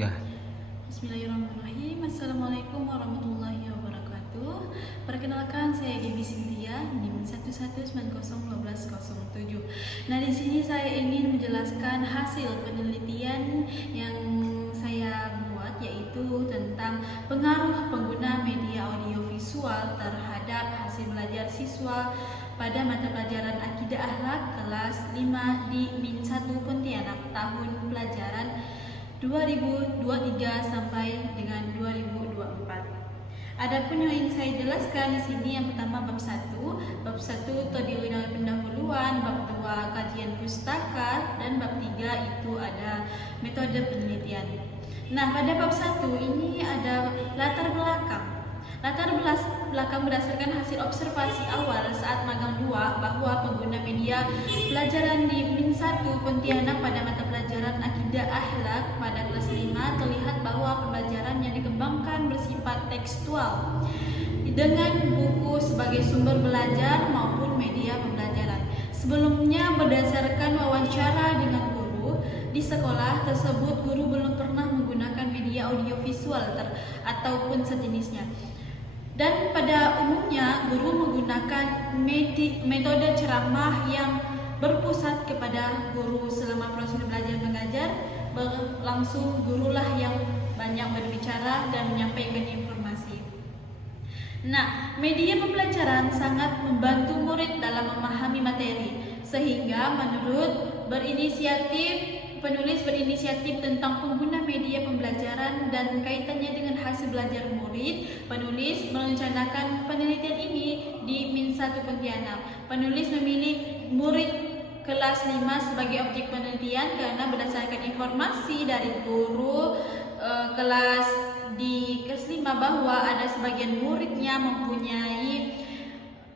3. Bismillahirrahmanirrahim. Assalamualaikum warahmatullahi wabarakatuh. Perkenalkan, saya Gaby Cynthia, NIM 11901207. Nah, di sini saya ingin menjelaskan hasil penelitian yang saya buat, yaitu tentang pengaruh pengguna media audiovisual terhadap hasil belajar siswa pada mata pelajaran Akidah Akhlak kelas 5 di Min 1 Pontianak tahun pelajaran 2023 sampai dengan 2024. Adapun yang ingin saya jelaskan di sini, yang pertama bab 1. Bab 1 terdiri dari pendahuluan, bab 2 kajian pustaka, dan bab 3 itu ada metode penelitian. Nah, pada bab 1 ini ada latar belakang. Latar belakang berdasarkan hasil observasi awal saat magang 2 bahwa pengguna media pelajaran di Min 1 Pontianak pada mata pelajaran Akidah Akhlak pada kelas 5 terlihat bahwa pembelajaran yang dikembangkan bersifat tekstual dengan buku sebagai sumber belajar maupun media pembelajaran. Sebelumnya, berdasarkan wawancara dengan guru di sekolah tersebut, guru belum pernah menggunakan media audiovisual ataupun sejenisnya. Dan pada umumnya guru menggunakan metode ceramah yang berpusat kepada guru selama proses belajar mengajar. Langsung gurulah yang banyak berbicara dan menyampaikan informasi. Nah, media pembelajaran sangat membantu murid dalam memahami materi, sehingga menurut penulis berinisiatif tentang pengguna media pembelajaran dan kaitannya dengan hasil belajar murid, penulis merencanakan penelitian ini di Min 1 Pontianak. Penulis memilih murid kelas 5 sebagai objek penelitian karena berdasarkan informasi dari guru kelas 5 bahwa ada sebagian muridnya mempunyai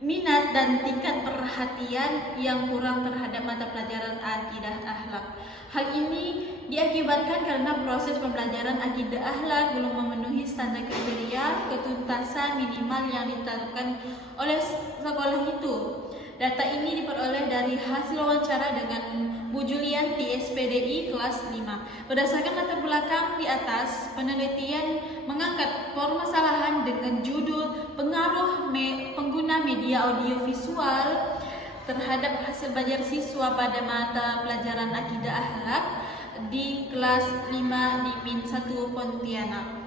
minat dan tingkat perhatian yang kurang terhadap mata pelajaran Akidah Akhlak. Hal ini diakibatkan karena proses pembelajaran Akidah Akhlak belum memenuhi standar kriteria ketuntasan minimal yang ditetapkan oleh sekolah itu. Data ini diperoleh dari hasil wawancara dengan Bu Julianti, SPDI kelas 5. Berdasarkan latar belakang di atas, penelitian mengangkat permasalahan dengan judul pengaruh pengguna media audiovisual terhadap hasil belajar siswa pada mata pelajaran Akidah Akhlak di kelas 5 di Min 1 Pontianak.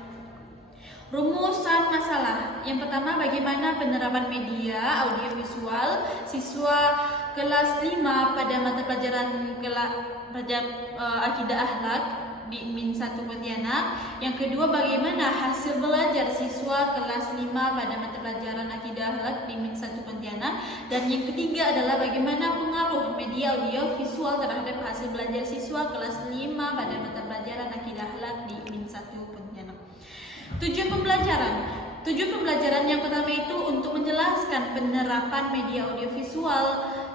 Rumusan masalah. Yang pertama, bagaimana penerapan media audiovisual siswa kelas 5 pada mata pelajaran Akidah Akhlak di Min 1 Pontianak. Yang kedua, bagaimana hasil belajar siswa kelas 5 pada mata pelajaran Akidah Akhlak di Min 1 Pontianak. Dan yang ketiga adalah bagaimana pengaruh media audiovisual terhadap hasil belajar siswa kelas 5 pada mata pelajaran Akidah Akhlak di Min 1 Pontianak. Tujuan pembelajaran yang pertama itu untuk menjelaskan penerapan media audiovisual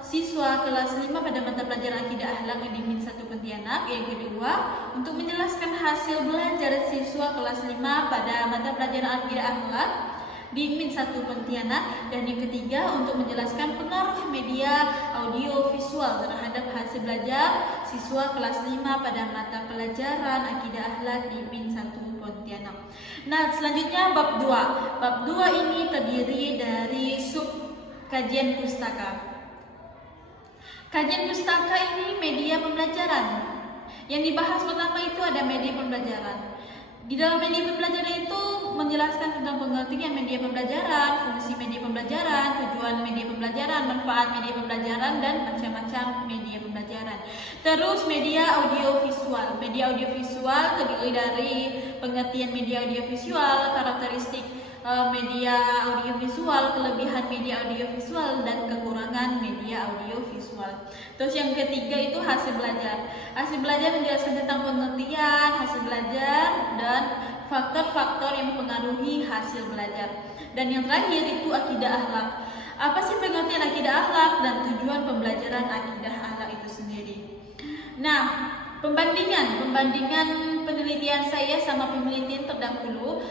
siswa kelas 5 pada mata pelajaran Akidah Akhlak di Min 1 Pontianak. Yang kedua, untuk menjelaskan hasil belajar siswa kelas 5 pada mata pelajaran Akidah Akhlak di Min 1 Pontianak. Dan yang ketiga, untuk menjelaskan pengaruh media audiovisual terhadap hasil belajar siswa kelas 5 pada mata pelajaran Akidah Akhlak di Min 1 Pontianak. Nah, selanjutnya bab 2. Bab 2 ini terdiri dari sub kajian pustaka. Kajian pustaka ini media pembelajaran. Yang dibahas pertama itu ada media pembelajaran. Di dalam media pembelajaran itu menjelaskan tentang pengertian media pembelajaran, fungsi media pembelajaran, tujuan media pembelajaran, manfaat media pembelajaran, dan macam-macam media pembelajaran. Terus media audiovisual. Media audiovisual terdiri dari pengertian media audiovisual, karakteristik media audiovisual, kelebihan media audiovisual, dan kekurangan media audiovisual. Terus yang ketiga itu hasil belajar. Hasil belajar menjelaskan tentang pengertian hasil belajar dan faktor-faktor yang mempengaruhi hasil belajar. Dan yang terakhir itu akidah akhlak. Apa sih pengertian akidah akhlak dan tujuan pembelajaran akidah akhlak itu sendiri? Nah, pembandingan penelitian saya sama penelitian terdahulu.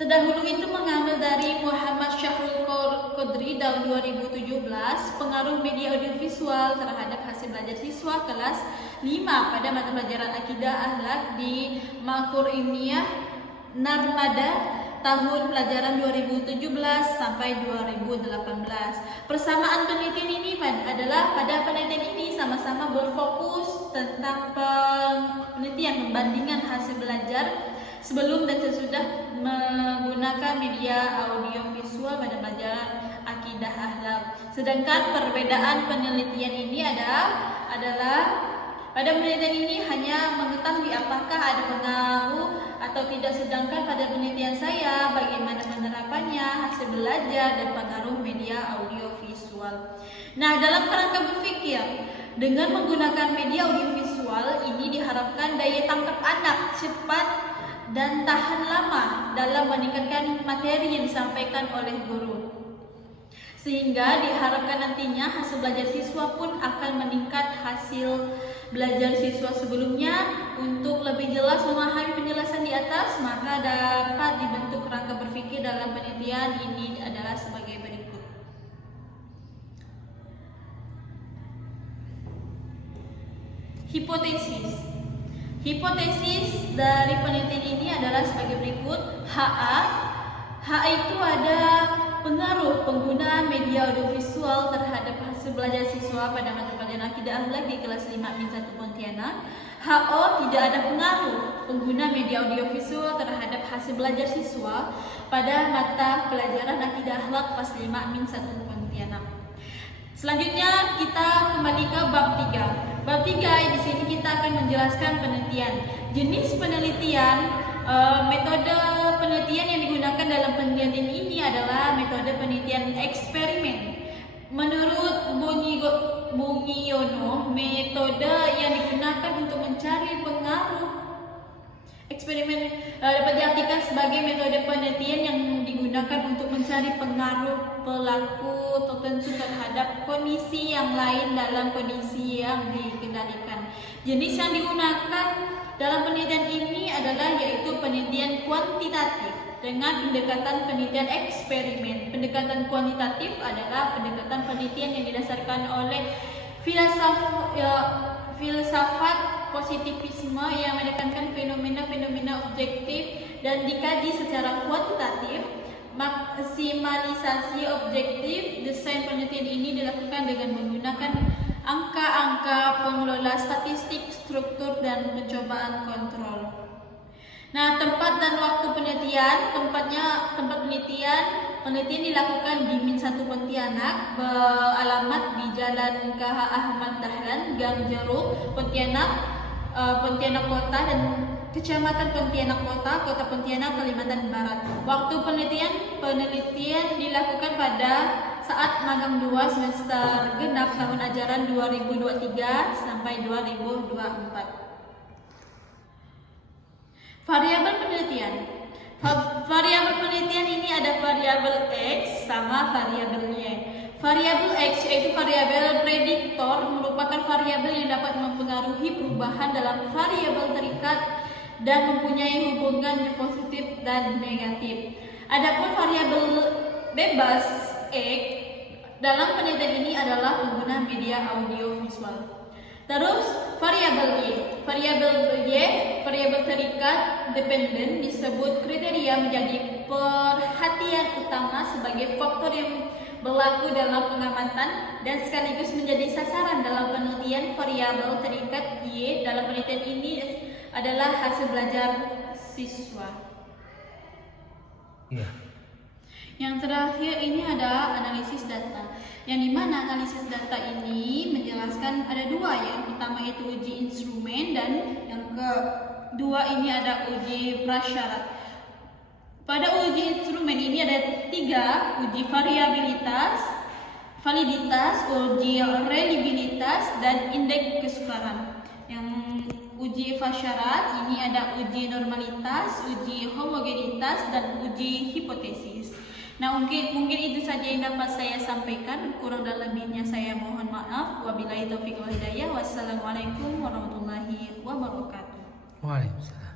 Terdahulu itu mengambil dari Muhammad Syahrul Qodri tahun 2017, pengaruh media audiovisual terhadap hasil belajar siswa kelas 5 pada mata pelajaran Akidah Akhlak di Makurimiyah Narmada tahun pelajaran 2017 sampai 2018. Persamaan penelitian ini adalah pada penelitian ini sama-sama berfokus tentang penelitian pembandingan hasil belajar sebelum dan sesudah menggunakan media audiovisual pada pelajaran Akidah Akhlak. Sedangkan perbedaan penelitian ini adalah pada penelitian ini hanya mengetahui apakah ada pengaruh atau tidak, sedangkan pada penelitian saya bagaimana penerapannya, hasil belajar, dan pengaruh media audiovisual. Nah, dalam kerangka berpikir, dengan menggunakan media audiovisual ini diharapkan daya tangkap anak cepat dan tahan lama dalam meningkatkan materi yang disampaikan oleh guru. Sehingga diharapkan nantinya hasil belajar siswa pun akan meningkat hasil belajar siswa sebelumnya. Untuk lebih jelas memahami penjelasan di atas, maka dapat dibentuk kerangka berpikir dalam penelitian ini adalah sebagai berikut. Hipotesis. Hipotesis dari penelitian ini adalah sebagai berikut. HA itu ada pengaruh penggunaan media audiovisual terhadap hasil belajar siswa pada mata pelajaran Akidah Akhlak di kelas 5-1 Pontianak. HO tidak ada pengaruh pengguna media audiovisual terhadap hasil belajar siswa pada mata pelajaran Akidah Akhlak kelas 5-1 Pontianak. Selanjutnya kita kembali ke bab 3. Bab 3 di sini kita akan menjelaskan penelitian. Jenis penelitian, metode penelitian yang digunakan dalam penelitian ini adalah metode penelitian eksperimen. Menurut Bungiono, metode yang digunakan untuk mencari pengaruh eksperimen dapat diartikan sebagai metode penelitian yang digunakan untuk mencari pengaruh pelaku tertentu terhadap kondisi yang lain dalam kondisi yang dikendalikan. Jenis yang digunakan dalam penelitian ini adalah yaitu penelitian kuantitatif dengan pendekatan penelitian eksperimen. Pendekatan kuantitatif adalah pendekatan penelitian yang didasarkan oleh filsafat positivisme yang menekankan fenomena-fenomena objektif dan dikaji secara kuantitatif. Maksimalisasi objektif desain penelitian ini dilakukan dengan menggunakan angka-angka pengelola statistik, struktur, dan pencobaan kontrol. Nah, tempat dan waktu penelitian, tempat penelitian dilakukan di Min 1 Pontianak, beralamat di Jalan KH Ahmad Dahlan, Gang Jeruk, Pontianak Kota dan Kecamatan Pontianak Kota, Kota Pontianak, Kalimantan Barat. Waktu penelitian dilakukan pada saat magang 2 semester genap tahun ajaran 2023 sampai 2024. Variabel penelitian. Variabel penelitian ini ada variabel X sama variabel Y. Variabel X yaitu variabel prediktor, merupakan variabel yang dapat mempengaruhi perubahan dalam variabel terikat dan mempunyai hubungan positif dan negatif. Adapun variabel bebas X dalam penelitian ini adalah pengguna media audiovisual. Terus variabel Y. Variabel Y, variabel terikat dependen, disebut kriteria menjadi perhatian utama sebagai faktor yang berlaku dalam pengamatan dan sekaligus menjadi sasaran dalam penelitian. Variabel terikat Y dalam penelitian ini adalah hasil belajar siswa. Yang terakhir ini ada analisis data, yang dimana analisis data ini menjelaskan ada dua. Yang pertama itu uji instrumen dan yang kedua ini ada uji prasyarat. Pada uji instrumen ini ada 3, uji variabilitas, validitas, uji reliabilitas, dan indeks kesukaran. Yang uji prasyarat ini ada uji normalitas, uji homogenitas, dan uji hipotesis. Nah, mungkin itu saja yang dapat saya sampaikan. Kurang dan lebihnya saya mohon maaf. Wabillahi taufiq wal hidayah. Wassalamualaikum warahmatullahi wabarakatuh. Waalaikumsalam.